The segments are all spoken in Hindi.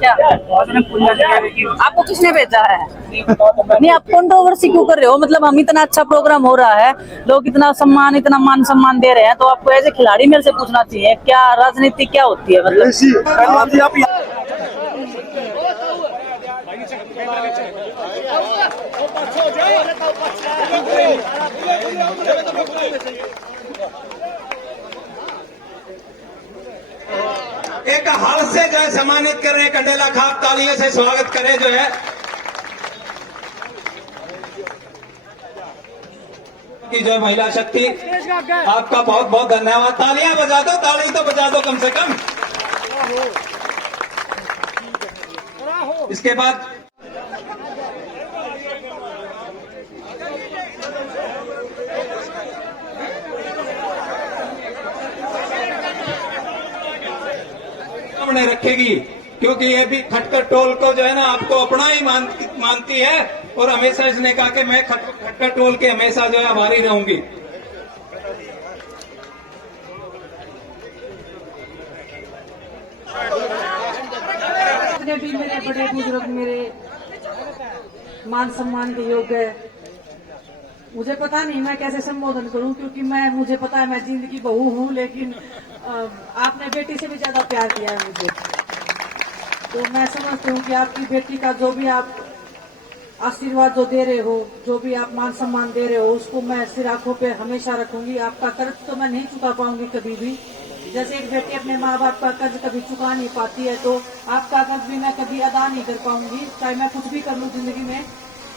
क्या आपको किसने भेजा है? नहीं, आप कंट्रोवर्सी क्यों कर रहे हो? मतलब हम इतना अच्छा प्रोग्राम हो रहा है, लोग इतना सम्मान, इतना मान सम्मान दे रहे हैं, तो आपको एज ए खिलाड़ी मेरे से पूछना चाहिए क्या राजनीति क्या होती है? मतलब एक हाल से जो है सम्मानित कर रहे हैं कंडेला खाप, तालियों से स्वागत करें जो है कि जो महिला शक्ति, आपका बहुत बहुत धन्यवाद। तालियां बजा दो, ताली तो बजा दो कम से कम। इसके बाद सामने रखेगी, क्योंकि ये भी खटकर टोल को जो है ना आपको अपना ही मानती है, और हमेशा इसने कहा कि मैं खटकर टोल के हमेशा जो है आभारी रहूंगी। भी मेरे बड़े बुजुर्ग मेरे मान सम्मान के योग्य है। मुझे पता नहीं मैं कैसे संबोधन करूं, क्योंकि मुझे पता है मैं जिंदगी बहू हूं, लेकिन आपने बेटी से भी ज्यादा प्यार किया है मुझे। तो मैं समझती हूँ कि आपकी बेटी का जो भी आप आशीर्वाद जो दे रहे हो, जो भी आप मान सम्मान दे रहे हो, उसको मैं सिर आंखों पे हमेशा रखूंगी। आपका कर्ज तो मैं नहीं चुका पाऊंगी कभी भी। जैसे एक बेटी अपने माँ बाप का कर्ज कभी चुका नहीं पाती है, तो आपका कर्ज भी मैं कभी अदा नहीं कर पाऊंगी, चाहे मैं कुछ भी कर लूँ जिंदगी में।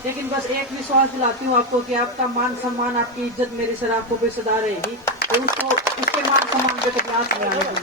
लेकिन बस एक विश्वास दिलाती हूँ आपको कि आपका मान सम्मान, आपकी इज्जत मेरी सिर आंखों पे सदा रहेगी, तो उसके मान सम्मान पे कभी आंख नहीं आने दूंगी।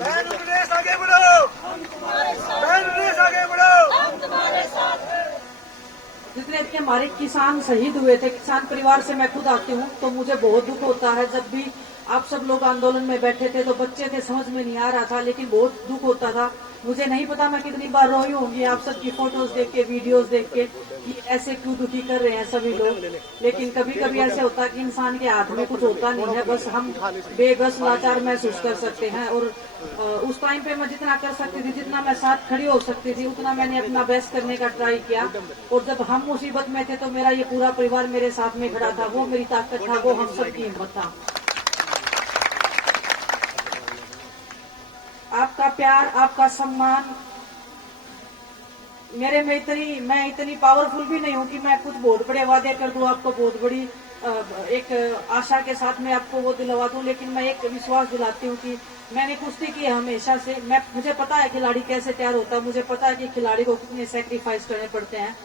जितने इतने हमारे किसान शहीद हुए थे, किसान परिवार से मैं खुद आती हूँ, तो मुझे बहुत दुख होता है। जब भी आप सब लोग आंदोलन में बैठे थे तो बच्चे थे, समझ में नहीं आ रहा था, लेकिन बहुत दुख होता था। मुझे नहीं पता मैं कितनी बार रोई होंगी आप सबकी फोटोज देख के, वीडियोस देख के, कि ऐसे क्यों दुखी कर रहे हैं सभी लोग। लेकिन कभी कभी ऐसे होता है कि इंसान के हाथ में कुछ होता नहीं है, बस हम बेबस लाचार महसूस कर सकते हैं। और उस टाइम पे मैं जितना कर सकती थी, जितना मैं साथ खड़ी हो सकती थी, उतना मैंने अपना बेस्ट करने का ट्राई किया। और जब हम मुसीबत में थे तो मेरा ये पूरा परिवार मेरे साथ में खड़ा था, वो मेरी ताकत था, वो हम सबकी हिम्मत था। आपका प्यार, आपका सम्मान मेरे में मैं इतनी पावरफुल भी नहीं हूँ कि मैं कुछ बहुत बड़े वादे कर दूं, आपको बहुत बड़ी एक आशा के साथ मैं आपको वो दिलवा दूं। लेकिन मैं एक विश्वास दिलाती हूँ कि मैंने कुश्ती की है हमेशा से। मुझे पता है खिलाड़ी कैसे तैयार होता है, मुझे पता है कि खिलाड़ी को कितने सेक्रीफाइस करने पड़ते हैं।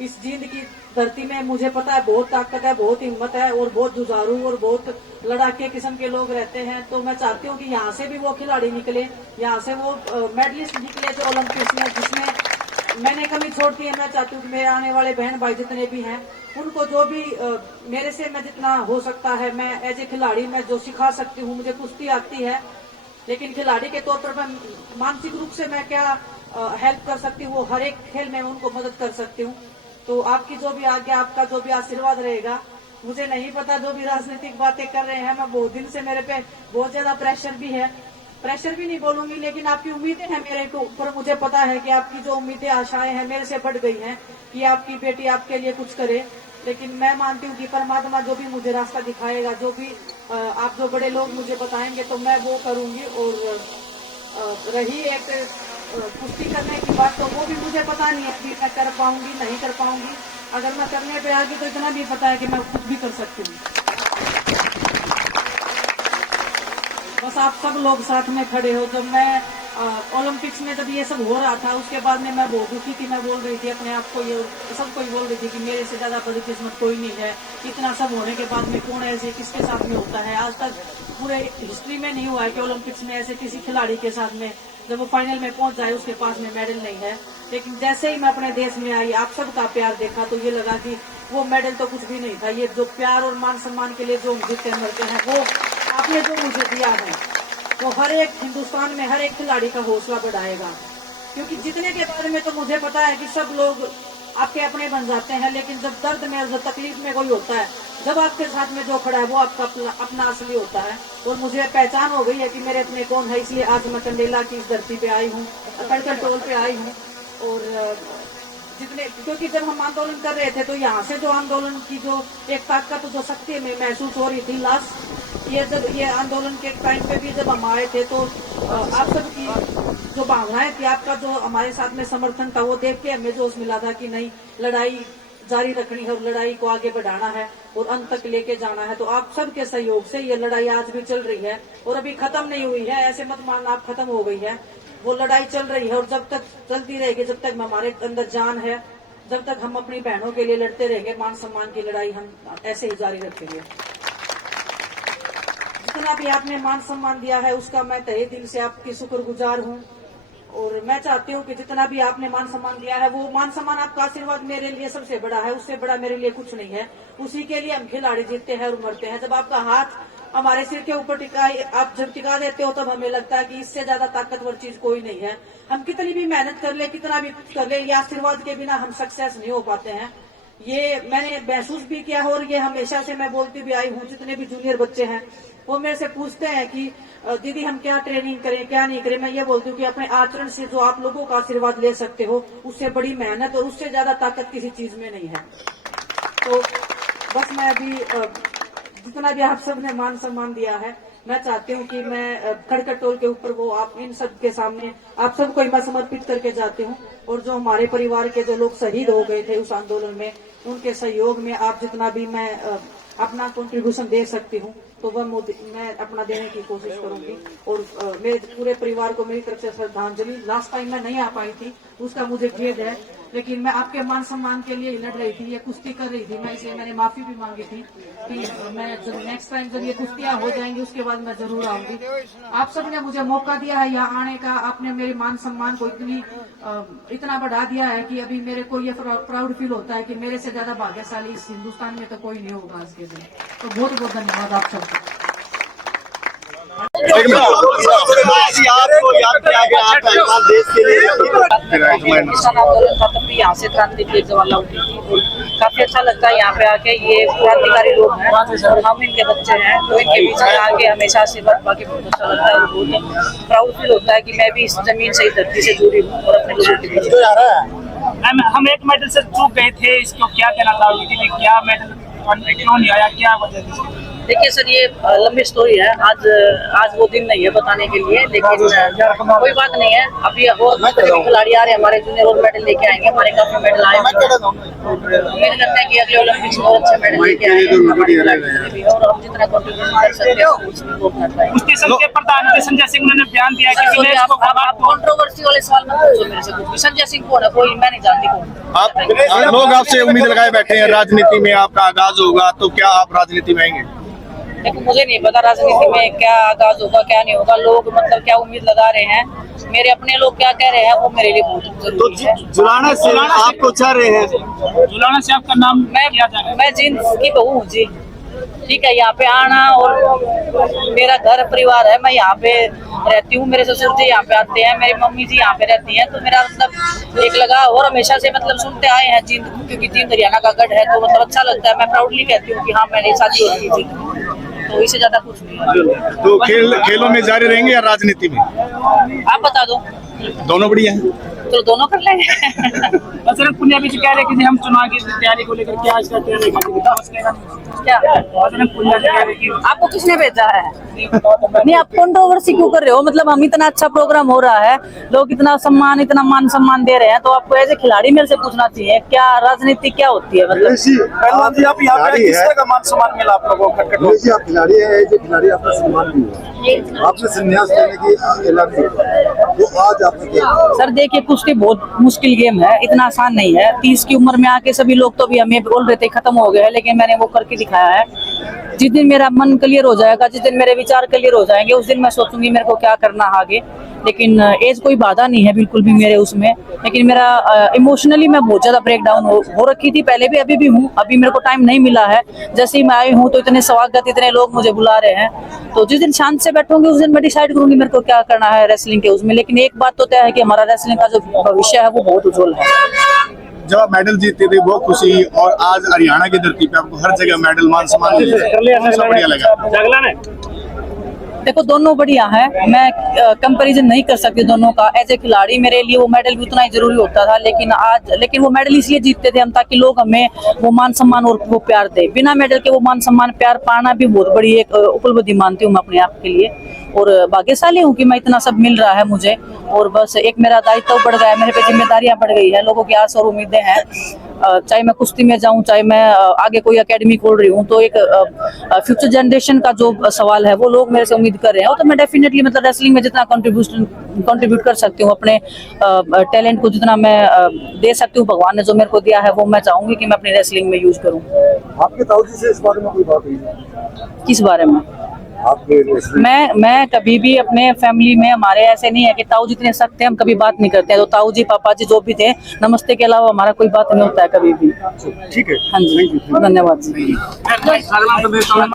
इस जींद की धरती में मुझे पता है बहुत ताकत है, बहुत हिम्मत है, और बहुत जुझारू और बहुत लड़ाके किस्म के लोग रहते हैं। तो मैं चाहती हूँ कि यहाँ से भी वो खिलाड़ी निकले, यहाँ से वो मेडलिस्ट निकले जो ओलंपिक्स में, जिसमें मैंने कमी छोड़ती है। मैं चाहती हूँ कि मेरे आने वाले बहन भाई जितने भी हैं, उनको जो भी मेरे से मैं जितना हो सकता है, मैं एज ए खिलाड़ी मैं जो सिखा सकती हूँ। मुझे कुश्ती आती है, लेकिन खिलाड़ी के तौर पर मैं मानसिक रूप से मैं क्या हेल्प कर सकती हूँ, वो हर एक खेल में उनको मदद कर सकती हूँ। तो आपकी जो भी आज्ञा, आपका जो भी आशीर्वाद रहेगा। मुझे नहीं पता जो भी राजनीतिक बातें कर रहे हैं, मैं बहुत दिन से मेरे पे बहुत ज्यादा प्रेशर भी है, प्रेशर भी नहीं बोलूंगी, लेकिन आपकी उम्मीदें हैं मेरे ऊपर। मुझे पता है कि आपकी जो उम्मीदें, आशाएं हैं मेरे से बढ़ गई हैं कि आपकी बेटी आपके लिए कुछ करे। लेकिन मैं मानती हूँ कि परमात्मा जो भी मुझे रास्ता दिखाएगा, जो भी आप जो बड़े लोग मुझे बताएंगे, तो मैं वो करूंगी। और रही एक कुश्ती करने की बात, तो वो भी मुझे पता नहीं है कि मैं कर पाऊंगी नहीं कर पाऊंगी। अगर मैं करने पे आ गई तो इतना भी पता है कि मैं कुछ भी कर सकती हूँ। बस आप सब लोग साथ में खड़े हो। जब मैं ओलंपिक्स में जब ये सब हो रहा था, उसके बाद में मैं बहुत दुखी थी। मैं बोल रही थी अपने आप को, ये सबको ही बोल रही थी कि मेरे से ज्यादा बदकिस्मत कोई नहीं है। इतना सब होने के बाद में कौन ऐसे किसके साथ में होता है? आज तक पूरे हिस्ट्री में नहीं हुआ है कि ओलंपिक्स में ऐसे किसी खिलाड़ी के साथ में जब वो फाइनल में पहुंच जाए उसके पास में मेडल नहीं है। लेकिन जैसे ही मैं अपने देश में आई, आप सबका प्यार देखा, तो ये लगा कि वो मेडल तो कुछ भी नहीं था। ये जो प्यार और मान सम्मान के लिए जो जीतते मरते हैं, वो आपने जो मुझे दिया है, वो हर एक हिंदुस्तान में हर एक खिलाड़ी का हौसला बढ़ाएगा। क्योंकि जीतने के बारे में तो मुझे पता है कि सब लोग आपके अपने बन जाते हैं, लेकिन जब दर्द में, जब तकलीफ में कोई होता है, जब आपके साथ में जो खड़ा है, वो आपका अपना असली होता है। और मुझे पहचान हो गई है कि मेरे अपने कौन है, इसलिए आज मैं कंडेला की इस धरती पे आई हूँ, खड़कर टोल पे आई हूँ। और जितने, क्योंकि जब हम आंदोलन कर रहे थे तो यहाँ से जो आंदोलन की जो एक ताकत जो शक्ति में महसूस हो रही थी लास्ट, ये आंदोलन के टाइम पे भी जब हम आए थे तो आप सबकी जो भावनाएं थी, आपका जो हमारे साथ में समर्थन था, वो देख के हमें जोश मिला था कि नहीं, लड़ाई जारी रखनी है और लड़ाई को आगे बढ़ाना है और अंत तक लेके जाना है। तो आप सबके सहयोग से ये लड़ाई आज भी चल रही है और अभी खत्म नहीं हुई है। ऐसे मत मानना आप खत्म हो गई है, वो लड़ाई चल रही है और जब तक चलती रहेगी, जब तक हमारे अंदर जान है, जब तक हम अपनी बहनों के लिए लड़ते रहेंगे, मान सम्मान की लड़ाई हम ऐसे ही जारी रखेंगे। जितना भी आपने मान सम्मान दिया है उसका मैं तहे दिल से आपकी शुक्रगुजार हूँ और मैं चाहती हूँ कि जितना भी आपने मान सम्मान दिया है, वो मान सम्मान आपका आशीर्वाद मेरे लिए सबसे बड़ा है, उससे बड़ा मेरे लिए कुछ नहीं है। उसी के लिए हम खिलाड़ी जीतते हैं और मरते हैं। जब आपका हाथ हमारे सिर के ऊपर आप जब टिका देते हो तब हमें लगता है कि इससे ज्यादा ताकतवर चीज कोई नहीं है। हम कितनी भी मेहनत कर ले, कितना भी कर ले, ये आशीर्वाद के बिना हम सक्सेस नहीं हो पाते हैं। ये मैंने महसूस भी किया है और ये हमेशा से मैं बोलती भी आई हूँ। जितने भी जूनियर बच्चे हैं वो मेरे से पूछते हैं कि दीदी हम क्या ट्रेनिंग करें, क्या नहीं करें। मैं ये बोलती हूँ कि अपने आचरण से जो आप लोगों का आशीर्वाद ले सकते हो, उससे बड़ी मेहनत और उससे ज्यादा ताकत किसी चीज में नहीं है। तो बस मैं अभी जितना भी आप सब ने मान सम्मान दिया है, मैं चाहती हूँ कि मैं खड़कर टोल के ऊपर वो आप इन सब के सामने आप सबको मैं समर्पित करके जाती हूँ। और जो हमारे परिवार के जो लोग शहीद हो गए थे उस आंदोलन में, उनके सहयोग में आप जितना भी मैं अपना कंट्रीब्यूशन दे सकती हूँ तो वह मैं अपना देने की कोशिश करूंगी। और मेरे पूरे परिवार को मेरी तरफ से श्रद्धांजलि। लास्ट टाइम मैं नहीं आ पाई थी, उसका मुझे खेद है, लेकिन मैं आपके मान सम्मान के लिए लड़ रही थी, ये कुश्ती कर रही थी। मैं इसे मैंने माफी भी मांगी थी कि मैं जब नेक्स्ट टाइम जब ये कुश्तियां हो जाएंगी उसके बाद मैं जरूर आऊंगी। आप सबने मुझे मौका दिया है यहाँ आने का, आपने मेरे मान सम्मान को इतना बढ़ा दिया है कि अभी मेरे को ये प्राउड फील होता है कि मेरे से ज्यादा भाग्यशाली इस हिंदुस्तान में तो कोई नहीं होगा आज के दिन। तो बहुत बहुत धन्यवाद आप सबको। आंदोलन था तब भी यहाँ से क्रांति की ज्वाला उठी थी। काफी अच्छा लगता है यहाँ पे आके, ये क्रांतिकारी लोग हैं और हम इनके बच्चे हैं, तो इनके बीच में आके हमेशा आशीर्वाद पाके बहुत अच्छा लगता है और बहुत प्राउड फील होता है कि मैं भी इस जमीन से, इस धरती से जुड़ी हूँ और अपने लोगों के बीच। हम एक मेडल से चूक गए थे, इसको क्या कहना चाहोगे कि क्या मेडल क्यों नहीं आया, क्या वजह थी? देखिए सर, ये लंबी स्टोरी है। आज वो दिन नहीं है बताने के लिए, लेकिन कोई बात नहीं है। अभी और खिलाड़ी आ रहे हैं हमारे, जूनियर और मेडल लेके आएंगे। हमारे काफी मेडल आए, उम्मीद करते हैं कि अगले ओलंपिक्स में और अच्छे मेडल लेके आएंगे और हम जितना कॉन्ट्रीब्यूशन कर सकते हैं। कुश्ती संघ के प्रधान संजय सिंह ने बयान दिया कि आप कंट्रोवर्सी वाले सवाल मत पूछो मेरे से। संजय सिंह कौन है? कोई मैं नहीं जानती कौन। आप लोग आपसे उम्मीद लगाए बैठे हैं, राजनीति में आपका आगाज होगा, तो क्या आप राजनीति में आएंगे? देखो, मुझे नहीं पता राजनीति में क्या आगाज होगा, क्या नहीं होगा। लोग मतलब क्या उम्मीद लगा रहे हैं, मेरे अपने लोग क्या कह रहे हैं वो मेरे लिए बहुत जरूरी है। जुलाना से आपको चाह रहे हैं, जुलाना से आपका नाम किया जा रहा है। मैं जींद की बहू हूँ जी, ठीक है। यहाँ पे आना और मेरा घर परिवार है, मैं यहाँ पे रहती हूँ, मेरे ससुर जी यहाँ पे आते हैं, मेरी मम्मी जी यहाँ पे रहती हैं, तो मेरा मतलब एक लगाव और हमेशा से मतलब सुनते आए हैं जींद, क्योंकि जींद हरियाणा का गढ़ है, तो मतलब अच्छा लगता है। मैं प्राउडली कहती हूँ कि हाँ मैंने शादी होती थी, तो इससे ज्यादा कुछ नहीं है। तो खेलों में जारी रहेंगे या राजनीति में? आप बता दो। दोनों बढ़िया हैं, तो दोनों कर लेंगे। बजरंग पुनिया भी कह रहे कि हम चुनाव की तैयारी को लेकर क्या इसका क्या बजरंग पुनिया कह रहे कि आपको किसने भेजा है? नहीं, आप कंट्रोवर्सी क्यों कर रहे हो? मतलब हम इतना अच्छा प्रोग्राम हो रहा है, लोग इतना सम्मान, इतना मान सम्मान दे रहे हैं, तो आपको ऐसे खिलाड़ी मेरे से पूछना चाहिए क्या राजनीति क्या होती है? मतलब पहलवान जी आप यहाँ पे किस तरह का मान सम्मान मिला आप लोगों को? जी आप खिलाड़ी है, जो खिलाड़ी आपका सम्मान भी हुआ, आपने संन्यास लेने की ऐलान किया, वो आज आपने सर देखिए, कुश्ती बहुत मुश्किल गेम है, इतना आसान नहीं है। 30 की उम्र में आके सभी लोग तो भी हमें बोल रहे थे खत्म हो गए है, लेकिन मैंने वो करके दिखाया है। जिस दिन मेरा मन क्लियर हो जाएगा, जिस दिन मेरे विचार क्लियर हो जाएंगे, उस दिन मैं सोचूंगी मेरे को क्या करना आगे। लेकिन एज कोई बाधा नहीं है बिल्कुल भी मेरे उसमें, लेकिन मेरा इमोशनली मैं बहुत ज्यादा ब्रेक डाउन हो रखी थी पहले भी, अभी भी हूँ। अभी मेरे को टाइम नहीं मिला है, जैसे ही मैं आई हूँ तो इतने स्वागत, इतने लोग मुझे बुला रहे हैं, तो जिस दिन शांत से बैठूंगी उस दिन मैं डिसाइड करूंगी मेरे को क्या करना है रेसलिंग के उसमें। लेकिन एक बात तो तय है कि हमारा रेसलिंग का जो भविष्य है वो बहुत उज्जवल है। जब आप मेडल जीतते थे बहुत खुशी, और आज हरियाणा की धरती पे आपको हर जगह मेडल मान सम्मान बढ़िया लगा। देखो दोनों बढ़िया है, मैं कंपैरिजन नहीं कर सकती दोनों का। एज ए खिलाड़ी मेरे लिए वो मेडल भी उतना ही जरूरी होता था, लेकिन वो मेडल इसलिए जीतते थे हम ताकि लोग हमें वो मान सम्मान और वो प्यार दे। बिना मेडल के वो मान सम्मान प्यार पाना भी बहुत बड़ी एक उपलब्धि मानती हूँ मैं अपने आप के लिए, और भाग्यशाली हूँ कि मैं इतना सब मिल रहा है मुझे। और बस एक मेरा दायित्व बढ़ गया है, मेरे पे जिम्मेदारियां बढ़ गई है, लोगों की आस और उम्मीदें हैं। चाहे मैं कुश्ती में जाऊं, चाहे मैं आगे कोई एकेडमी खोल रही हूं, तो एक फ्यूचर जनरेशन का जो सवाल है वो लोग मेरे से उम्मीद कर रहे हैं। तो मैं डेफिनेटली मतलब रेसलिंग में जितना कंट्रीब्यूट कर सकती हूँ, अपने टैलेंट को जितना मैं दे सकती हूँ, भगवान ने जो मेरे को दिया है वो मैं चाहूंगी कि मैं अपनी रेसलिंग में यूज करूँ। आपके ताऊजी से इस बारे में कोई बात हुई? किस बारे में? आपके मैं कभी भी अपने फैमिली में, हमारे ऐसे नहीं है कि ताऊ जितने सख्त थे हम कभी बात नहीं करते हैं। तो ताऊ जी पापा जी जो भी थे, नमस्ते के अलावा हमारा कोई बात नहीं होता है कभी भी। ठीक है। हाँ जी, धन्यवाद।